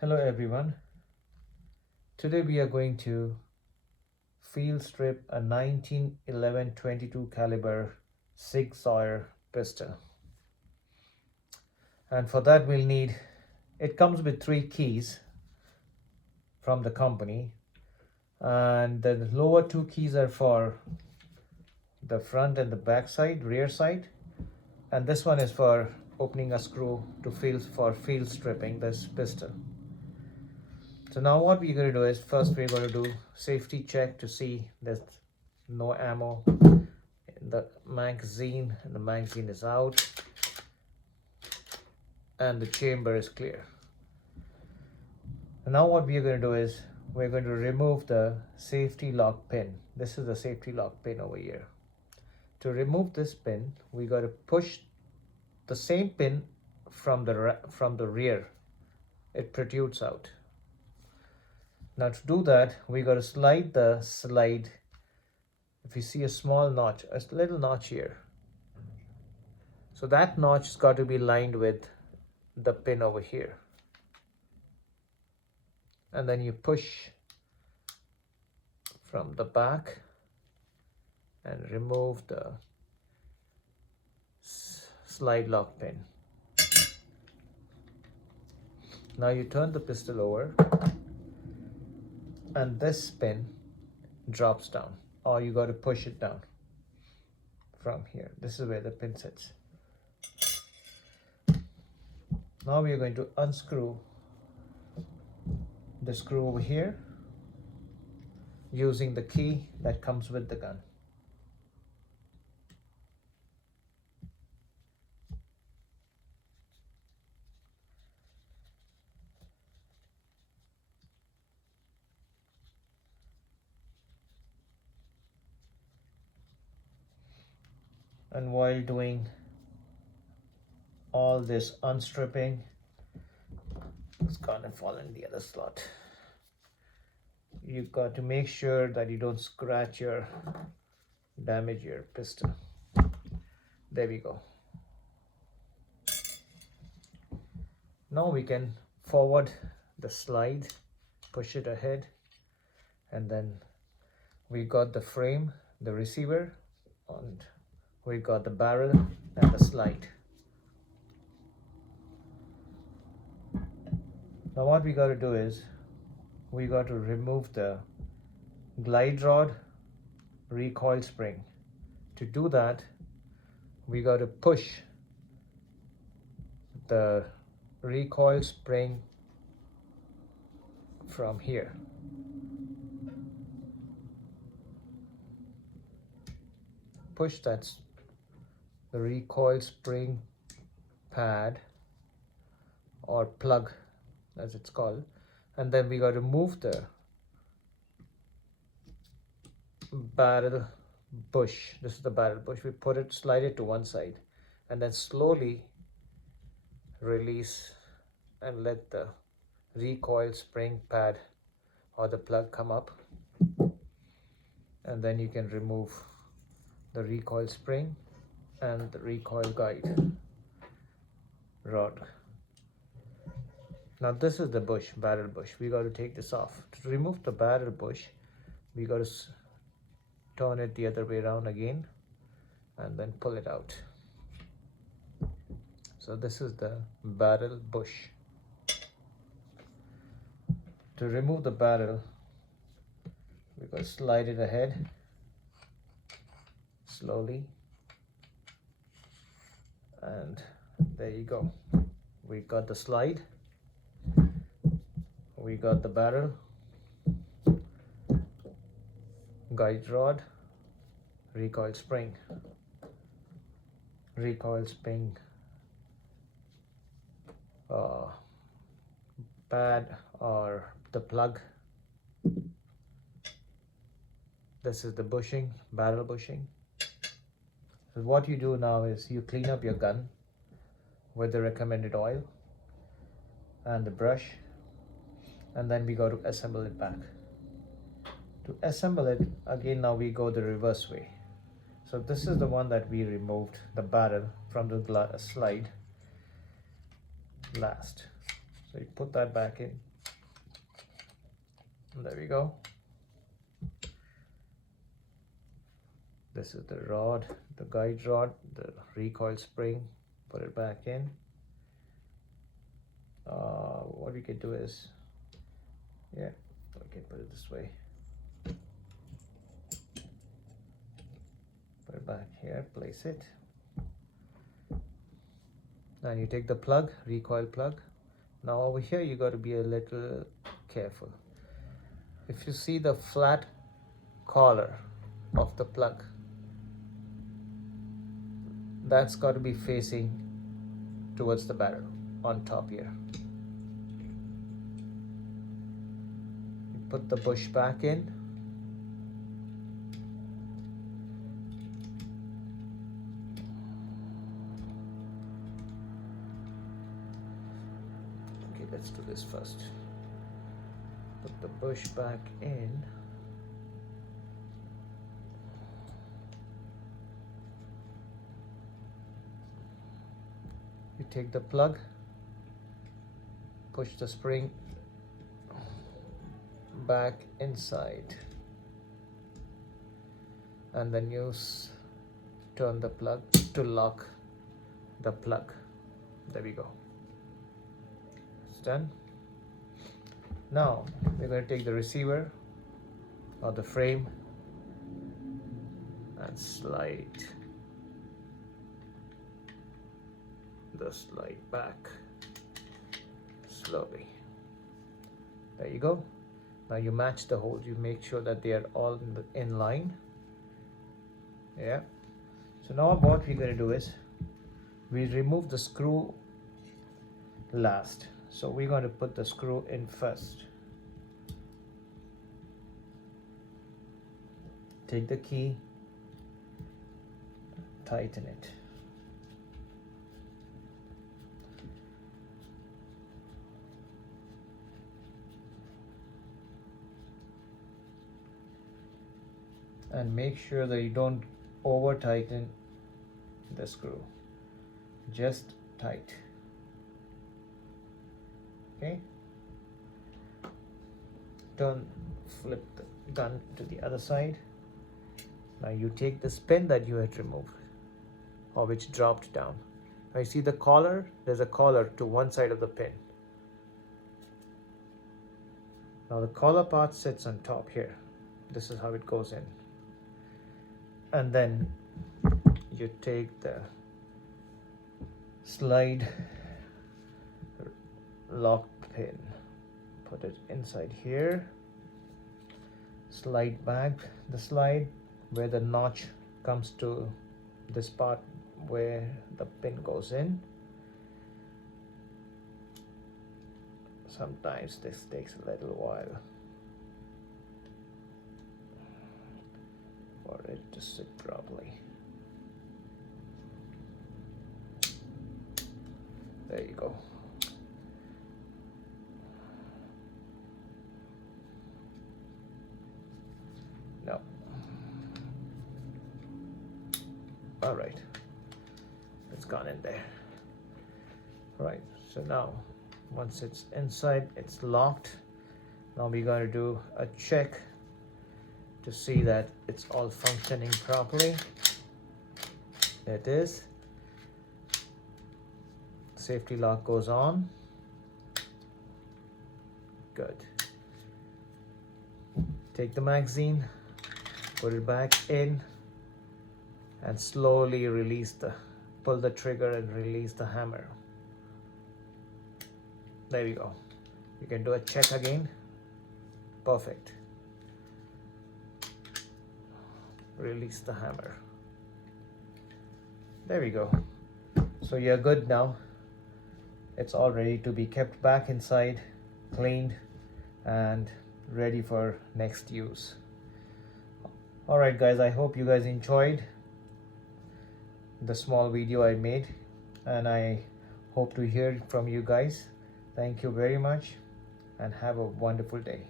Hello everyone. Today we are going to field strip a 1911-22 caliber SIG Sauer pistol. And for that we'll need, it comes with 3 keys from the company, and the lower 2 keys are for the front and the back side, rear side, and this one is for opening a screw to field stripping this pistol. So now what we're going to do is, first we're going to do safety check to see there's no ammo in the magazine, and the magazine is out and the chamber is clear. And now what we're going to do is we're going to remove the safety lock pin. This is the safety lock pin over here. To remove this pin, we got to push the same pin from the rear. It protrudes out. Now to do that, we got to slide the slide. If you see a small notch, a little notch here, so that notch has got to be lined with the pin over here, and then you push from the back and remove the slide lock pin. Now you turn the pistol over and this pin drops down, or you got to push it down from here. This is where the pin sits. Now we are going to unscrew the screw over here using the key that comes with the gun. And while doing all this unstripping, it's gonna fall in the other slot. You've got to make sure that you don't scratch or damage your pistol. There we go. Now we can forward the slide, push it ahead, and then we got the frame, the receiver, and we got the barrel and the slide. Now what we got to do is we got to remove the glide rod recoil spring. To do that, we got to push the recoil spring from here. Push that the recoil spring pad or plug as it's called, and then we got to move the barrel bush. This is the barrel bush. We put it, slide it to one side, and then slowly release and let the recoil spring pad or the plug come up, and then you can remove the recoil spring and the recoil guide rod. Now this is the bush, barrel bush. We got to take this off. To remove the barrel bush, we got to turn it the other way around again and then pull it out. So this is the barrel bush. To remove the barrel, we got to slide it ahead slowly, and there you go. We got the slide, we got the barrel, guide rod, recoil spring pad or the plug. This is the bushing, barrel bushing. So what you do now is you clean up your gun with the recommended oil and the brush, and then we go to assemble it back. To assemble it again, now we go the reverse way. So this is the one that we removed the barrel from the slide last. So you put that back in. And there we go. This is the rod, the guide rod, the recoil spring. Put it back in. What we can do is, yeah, we can put it this way. Put it back here, place it. Then you take the plug, recoil plug. Now over here you got to be a little careful. If you see the flat collar of the plug, that's got to be facing towards the barrel on top here. You put the bush back in. Okay, let's do this first. Put the bush back in. You take the plug, push the spring back inside, and then turn the plug to lock the plug. There we go. It's done. Now we're going to take the receiver or the frame and slide the slide back slowly. There you go. Now you match the holes. You make sure that they are all in line. Yeah. So now what we're going to do is we remove the screw last. So we're going to put the screw in first. Take the key, tighten it. And make sure that you don't over tighten the screw, just tight. Okay, flip the gun to the other side. Now you take this pin that you had removed or which dropped down. Now you see the collar, there's a collar to one side of the pin. Now the collar part sits on top here. This is how it goes in. And then you take the slide lock pin, put it inside here, slide back the slide where the notch comes to this part where the pin goes in. Sometimes this takes a little while for it to sit properly. There you go. No. All right. It's gone in there. Right. So now, once it's inside, it's locked. Now we're going to do a check to see that it's all functioning properly. It is. Safety lock goes on. Good. Take the magazine, put it back in, and slowly pull the trigger and release the hammer. There we go. You can do a check again. Perfect. Release the hammer. There we go. So you're good now. It's all ready to be kept back inside, cleaned, and ready for next use. All right guys, I hope you guys enjoyed the small video I made, and I hope to hear from you guys. Thank you very much and have a wonderful day.